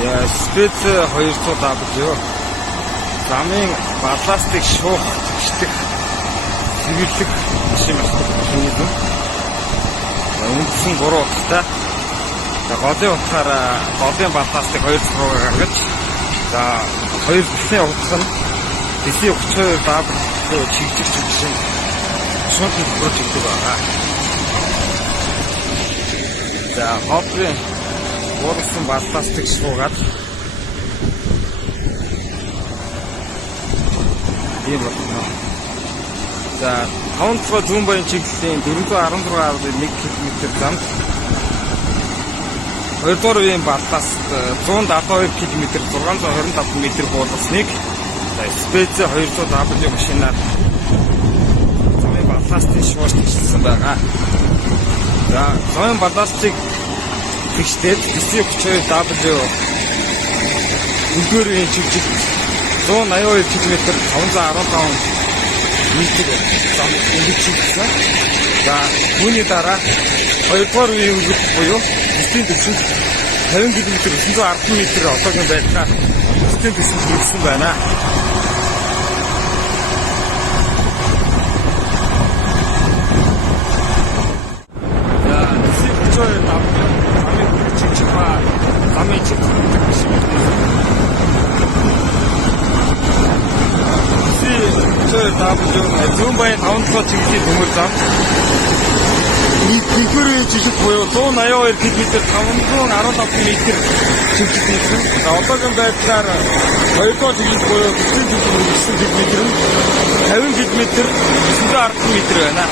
Спец 200W замын балластыг шуух гिचдэг цэвэрлэх машин байна. Үндсэн 3 утгатай. Голын утгаараа голын балластыг 2 цогоор гаргаж за 2 дэлхийн утга нь DC 32W чигжих чинь шууд нөхрөж өгдөг байгаа. За хоолны уурсан балластыг шуугаад ийм байна. За 500 зүүн баян чиглэлийн 416.1 км замд 2 дугаар үеийн балласт 172 км 625 м буулгасныг Спец 200W машинаар замын балластыг шуурч хийсэн байгаа. За замын балластыг тэгшдээд DC 32W үлгэрийн чиглэл 182 км 515 метр зам ингэж чиглэсэн. За түүний дараа 2 дугаар үеийн үлгэр буюу DC 50 км 910 м одоогийн байдлаар DC 50 хэрэгсэн байна. Зүүн баян 500 чиглэлийн төмөр зам Игүүрийн жижиг буюу 182 км 515 м чиглэлсэн. За одоогийн байдлаар 2 дугаар чиглэл буюу 90 км 50 км 910 м байна.